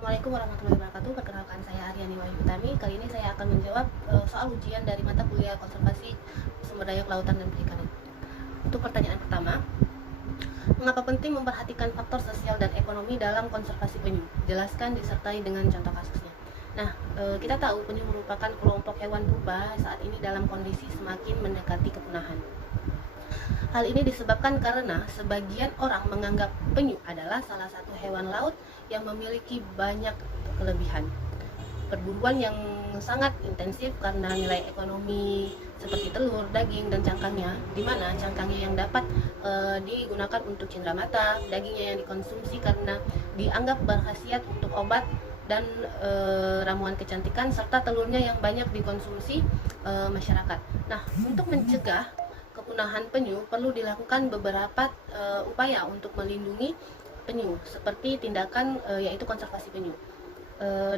Assalamualaikum warahmatullahi wabarakatuh. Perkenalkan, saya Aryani Wahyu Utami. Kali ini saya akan menjawab soal ujian dari mata kuliah konservasi sumber daya kelautan dan perikanan. Untuk pertanyaan pertama, mengapa penting memperhatikan faktor sosial dan ekonomi dalam konservasi penyu? Jelaskan disertai dengan contoh kasusnya. Nah, kita tahu penyu merupakan kelompok hewan purba saat ini dalam kondisi semakin mendekati kepunahan. Hal ini disebabkan karena sebagian orang menganggap penyu adalah salah satu hewan laut yang memiliki banyak kelebihan. Perburuan yang sangat intensif karena nilai ekonomi seperti telur, daging, dan cangkangnya, di mana cangkangnya yang dapat digunakan untuk cindera mata, dagingnya yang dikonsumsi karena dianggap berkhasiat untuk obat dan ramuan kecantikan, serta telurnya yang banyak dikonsumsi masyarakat. Nah, untuk mencegah kepunahan penyu perlu dilakukan beberapa upaya untuk melindungi penyu, seperti tindakan yaitu konservasi penyu.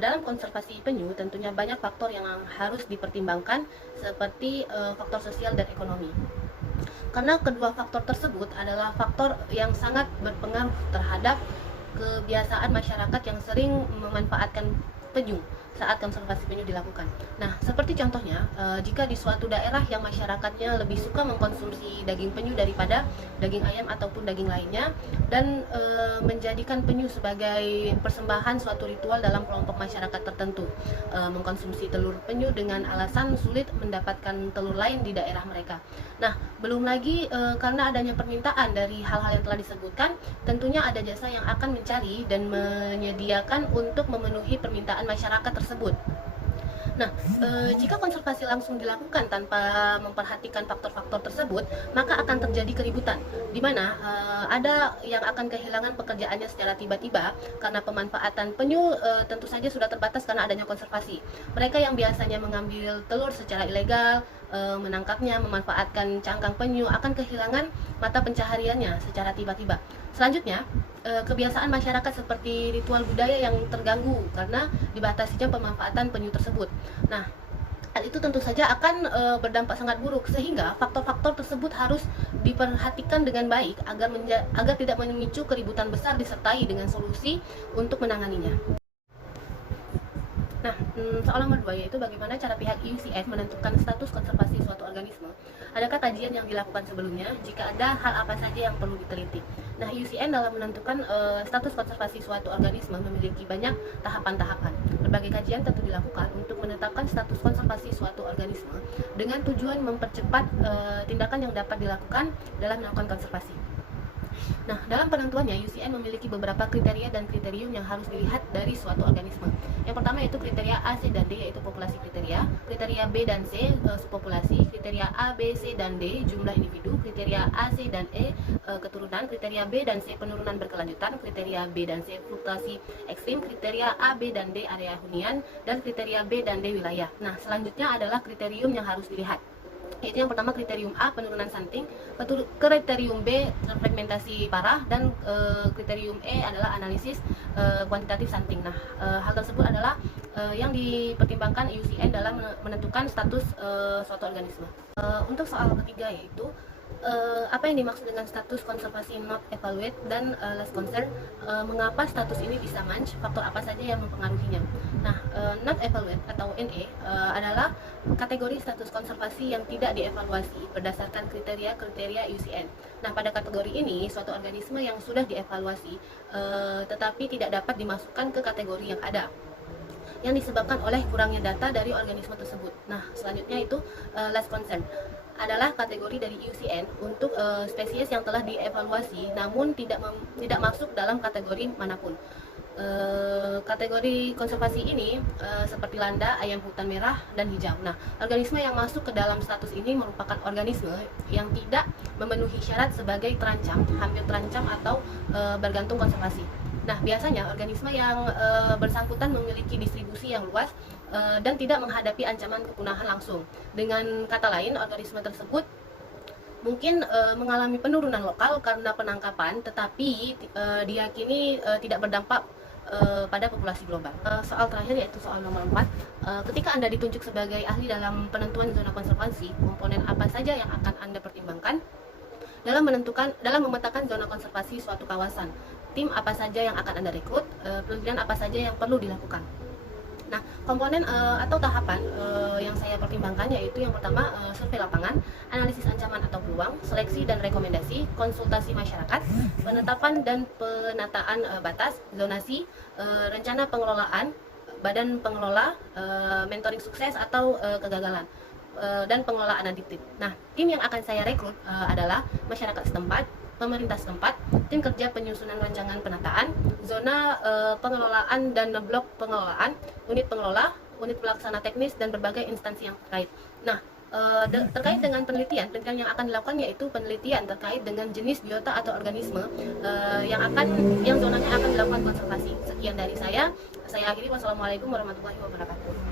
Dalam konservasi penyu tentunya banyak faktor yang harus dipertimbangkan, seperti faktor sosial dan ekonomi. Karena kedua faktor tersebut adalah faktor yang sangat berpengaruh terhadap kebiasaan masyarakat yang sering memanfaatkan penyu saat konservasi penyu dilakukan. Nah, seperti contohnya, jika di suatu daerah yang masyarakatnya lebih suka mengkonsumsi daging penyu daripada daging ayam ataupun daging lainnya, dan menjadikan penyu sebagai persembahan suatu ritual dalam kelompok masyarakat tertentu, mengkonsumsi telur penyu dengan alasan sulit mendapatkan telur lain di daerah mereka. Nah, belum lagi karena adanya permintaan dari hal-hal yang telah disebutkan, tentunya ada jasa yang akan mencari dan menyediakan untuk memenuhi permintaan masyarakat tersebut. Nah, jika konservasi langsung dilakukan tanpa memperhatikan faktor-faktor tersebut, maka akan terjadi keributan, di mana ada yang akan kehilangan pekerjaannya secara tiba-tiba karena pemanfaatan penyu tentu saja sudah terbatas karena adanya konservasi. Mereka yang biasanya mengambil telur secara ilegal, menangkapnya, memanfaatkan cangkang penyu akan kehilangan mata pencahariannya secara tiba-tiba. Selanjutnya, kebiasaan masyarakat seperti ritual budaya yang terganggu karena dibatasinya pemanfaatan penyu tersebut. Nah, hal itu tentu saja akan berdampak sangat buruk, sehingga faktor-faktor tersebut harus diperhatikan dengan baik agar tidak memicu keributan besar disertai dengan solusi untuk menanganinya. Nah, soal nomor 2 yaitu bagaimana cara pihak IUCN menentukan status konservasi suatu organisme. Adakah kajian yang dilakukan sebelumnya? Jika ada, hal apa saja yang perlu diteliti? Nah, IUCN dalam menentukan status konservasi suatu organisme memiliki banyak tahapan-tahapan. Berbagai kajian tentu dilakukan untuk menetapkan status konservasi suatu organisme dengan tujuan mempercepat tindakan yang dapat dilakukan dalam melakukan konservasi. Nah, dalam penentuannya, IUCN memiliki beberapa kriteria dan kriterium yang harus dilihat dari suatu organisme. Yang pertama yaitu kriteria A, C, dan D, yaitu populasi kriteria B dan C, subpopulasi, kriteria A, B, C, dan D, jumlah individu, kriteria A, C, dan E, keturunan, kriteria B dan C, penurunan berkelanjutan, kriteria B dan C, fluktuasi ekstrim, kriteria A, B, dan D, area hunian, dan kriteria B dan D, wilayah. Nah, selanjutnya adalah kriterium yang harus dilihat, yaitu yang pertama kriterium A, penurunan stunting, kriterium B, fragmentasi parah, dan kriterium E adalah analisis kuantitatif stunting. Nah, hal tersebut adalah yang dipertimbangkan IUCN dalam menentukan status suatu organisme. Untuk soal ketiga yaitu apa yang dimaksud dengan status konservasi not evaluate dan less concern, mengapa status ini bisa manch, faktor apa saja yang mempengaruhinya. Nah, not evaluate atau NE adalah kategori status konservasi yang tidak dievaluasi berdasarkan kriteria IUCN. Nah, pada kategori ini suatu organisme yang sudah dievaluasi tetapi tidak dapat dimasukkan ke kategori yang ada, yang disebabkan oleh kurangnya data dari organisme tersebut. Nah, selanjutnya itu less concern adalah kategori dari IUCN untuk spesies yang telah dievaluasi namun tidak masuk dalam kategori manapun. Kategori konservasi ini seperti landa, ayam hutan merah, dan hijau. Nah, organisme yang masuk ke dalam status ini merupakan organisme yang tidak memenuhi syarat sebagai terancam, hampir terancam, atau bergantung konservasi. Nah, biasanya organisme yang bersangkutan memiliki distribusi yang luas dan tidak menghadapi ancaman kepunahan langsung. Dengan kata lain, organisme tersebut mungkin mengalami penurunan lokal karena penangkapan, tetapi diyakini tidak berdampak pada populasi global. Soal terakhir yaitu soal nomor 4. Ketika Anda ditunjuk sebagai ahli dalam penentuan zona konservasi, komponen apa saja yang akan Anda pertimbangkan dalam memetakan zona konservasi suatu kawasan? tim apa saja yang akan Anda rekrut, penelitian apa saja yang perlu dilakukan. Nah, komponen atau tahapan yang saya pertimbangkan yaitu yang pertama survei lapangan, analisis ancaman atau peluang, seleksi dan rekomendasi, konsultasi masyarakat, penetapan dan penataan batas, zonasi, rencana pengelolaan, badan pengelola, mentoring sukses atau kegagalan, dan pengelolaan aditif. Nah, tim yang akan saya rekrut adalah masyarakat setempat, pemerintah setempat, tim kerja penyusunan rancangan penataan, zona pengelolaan dan blok pengelolaan, unit pengelola, unit pelaksana teknis, dan berbagai instansi yang terkait. Nah, terkait dengan penelitian yang akan dilakukan yaitu penelitian terkait dengan jenis biota atau organisme yang zonanya akan dilakukan konservasi. Sekian dari saya akhiri. Wassalamualaikum warahmatullahi wabarakatuh.